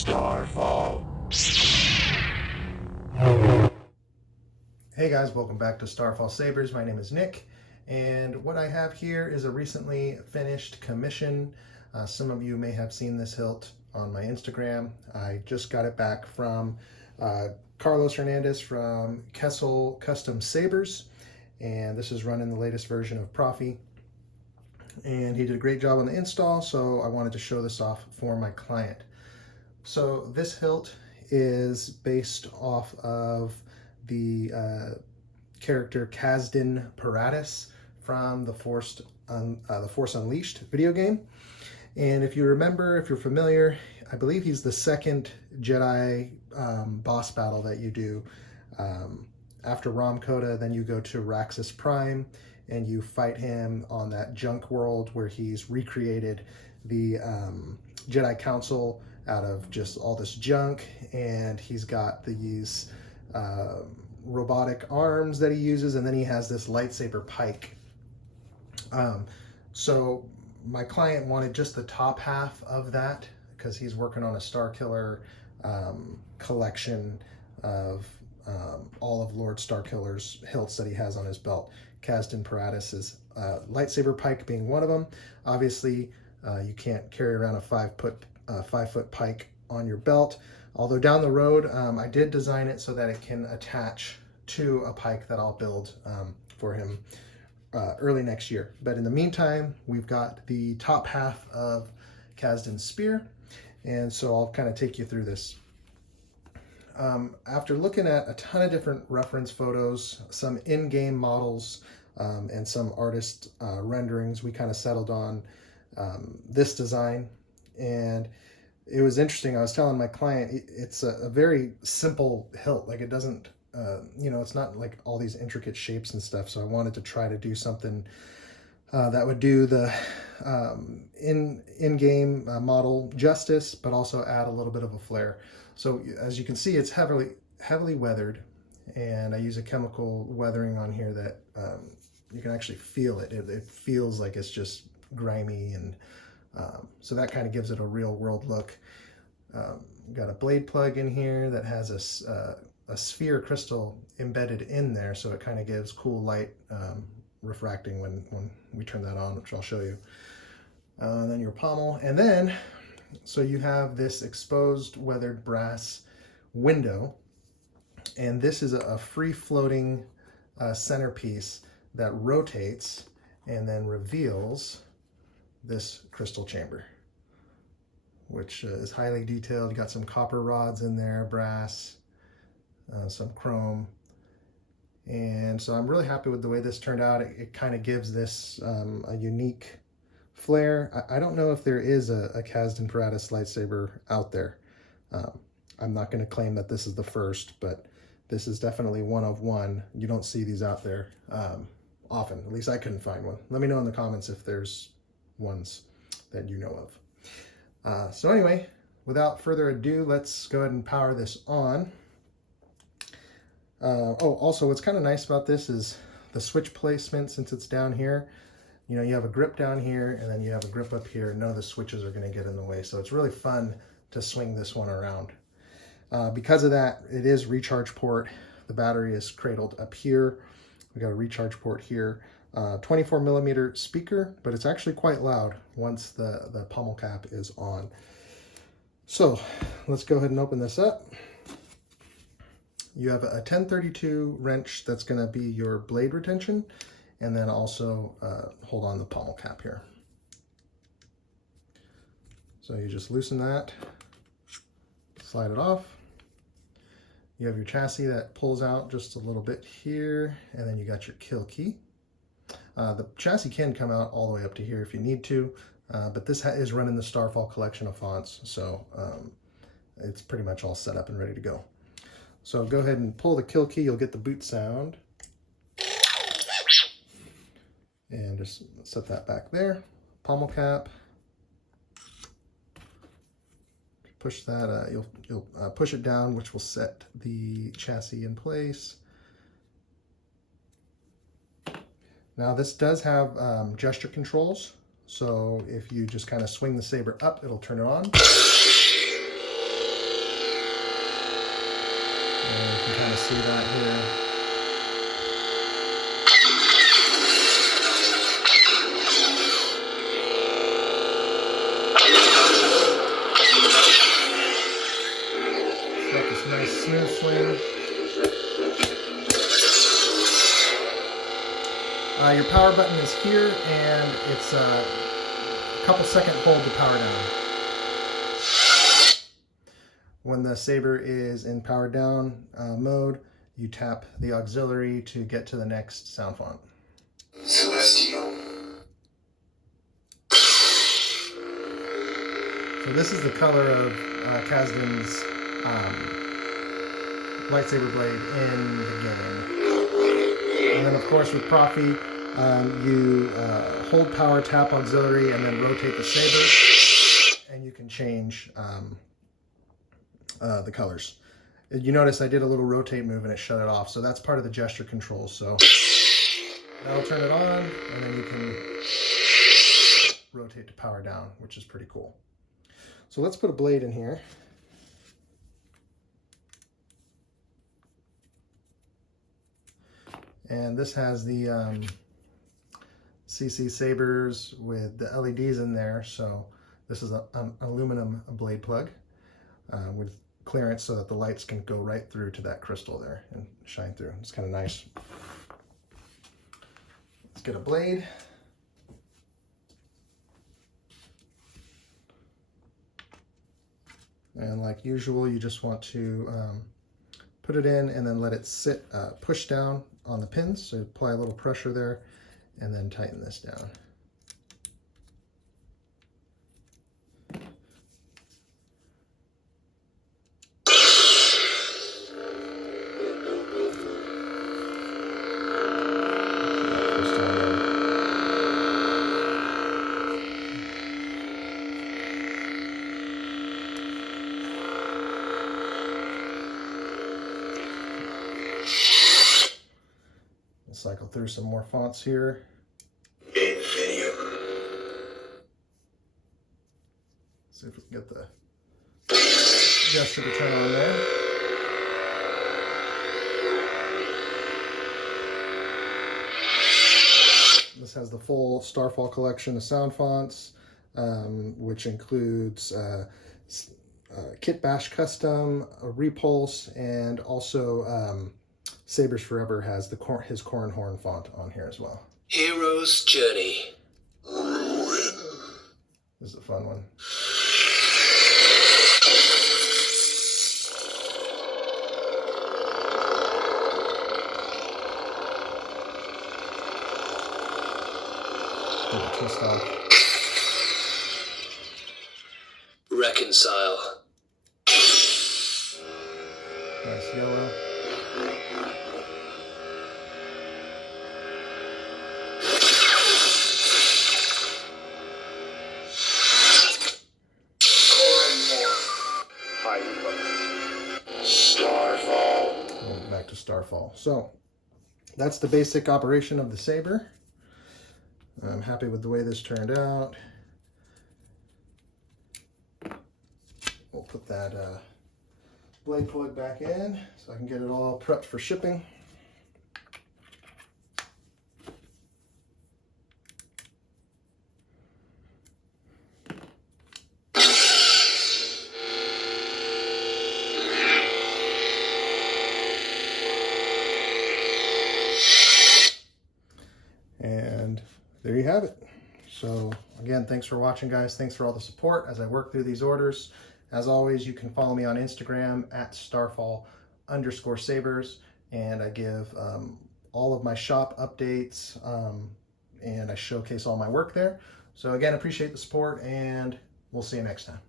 Starfall. Hey guys, welcome back to Starfall Sabers. My name is Nick, and what I have here is a recently finished commission. Some of you may have seen this hilt on my Instagram. I just got it back from Carlos Hernandez from Kessel Custom Sabers, and this is running the latest version of Profi. And he did a great job on the install, so I wanted to show this off for my client. So this hilt is based off of the character Kazdan Paratus from the Force Unleashed video game. And if you remember, if you're familiar, I believe he's the second Jedi boss battle that you do. After Rom Coda, then you go to Raxus Prime and you fight him on that junk world where he's recreated the Jedi Council out of just all this junk, and he's got these robotic arms that he uses, and then he has this lightsaber pike. So my client wanted just the top half of that because he's working on a Starkiller collection of all of Lord Starkiller's hilts that he has on his belt. Kazdan Paratus' lightsaber pike being one of them. Obviously, you can't carry around a 5-foot pike on your belt. Although down the road, I did design it so that it can attach to a pike that I'll build for him early next year. But in the meantime, we've got the top half of Kazdan's spear, and so I'll kind of take you through this. After looking at a ton of different reference photos, some in-game models, and some artist renderings, we kind of settled on this design. And it was interesting. I was telling my client, it's a very simple hilt. Like, it doesn't, it's not like all these intricate shapes and stuff. So I wanted to try to do something that would do the in-game model justice, but also add a little bit of a flair. So as you can see, it's heavily weathered, and I use a chemical weathering on here that you can actually feel it. It feels like it's just grimy, and so that kind of gives it a real world look. Got a blade plug in here that has a sphere crystal embedded in there, so it kind of gives cool light refracting when we turn that on, which I'll show you. And then your pommel, and then so you have this exposed weathered brass window, and this is a free floating centerpiece that rotates and then reveals this crystal chamber, which is highly detailed. You got some copper rods in there, brass, some chrome. And so I'm really happy with the way this turned out. It kind of gives this a unique flair. I don't know if there is a Kazdan Paratus lightsaber out there. I'm not going to claim that this is the first, but this is definitely one of one. You don't see these out there often. At least I couldn't find one. Let me know in the comments if there's ones that you know of. So anyway, without further ado, let's go ahead and power this on. Also, what's kind of nice about this is the switch placement. Since it's down here, you have a grip down here, and then you have a grip up here. None of the switches are going to get in the way, so it's really fun to swing this one around. Because of that, it is recharge port. The battery is cradled up here. We got a recharge port here. 24 millimeter speaker, but it's actually quite loud once the pommel cap is on. So let's go ahead and open this up. You have a 1032 wrench that's going to be your blade retention, and then also hold on the pommel cap here. So you just loosen that, slide it off. You have your chassis that pulls out just a little bit here, and then you got your kill key. The chassis can come out all the way up to here if you need to, but this is running the Starfall collection of fonts, so it's pretty much all set up and ready to go. So go ahead and pull the kill key, you'll get the boot sound. And just set that back there. Pommel cap. Push that, you'll push it down, which will set the chassis in place. Now this does have gesture controls, so if you just kind of swing the saber up, it'll turn it on. And you can kind of see that here. Got this nice smooth swing. Your power button is here, and it's a couple second hold to power down. When the Saber is in power down mode, you tap the auxiliary to get to the next sound font. Celestial. So this is the color of Kazdan's lightsaber blade in the game. And then of course with Profi, you hold power, tap auxiliary, and then rotate the saber, and you can change the colors. You notice I did a little rotate move and it shut it off, so that's part of the gesture controls. So that'll turn it on, and then you can rotate to power down, which is pretty cool. So let's put a blade in here. And this has the CC Sabers with the LEDs in there. So this is an aluminum blade plug with clearance so that the lights can go right through to that crystal there and shine through. It's kind of nice. Let's get a blade. And like usual, you just want to put it in and then let it sit, push down on the pins. So apply a little pressure there and then tighten this down. Cycle through some more fonts here. See if we can get the gesture to turn on there. This has the full Starfall collection of sound fonts, which includes Kit Bash Custom, a Repulse, and also Sabers Forever has his Corn Horn font on here as well. Hero's Journey. This is a fun one. Twist off. Reconcile. Nice yellow. Starfall. Back to Starfall. So that's the basic operation of the Saber. I'm happy with the way this turned out. We'll put that blade plug back in so I can get it all prepped for shipping. And there you have it. So again, thanks for watching, guys. Thanks for all the support as I work through these orders. As always, you can follow me on Instagram at Starfall_Sabers, and I give all of my shop updates and I showcase all my work there. So again, appreciate the support, and we'll see you next time.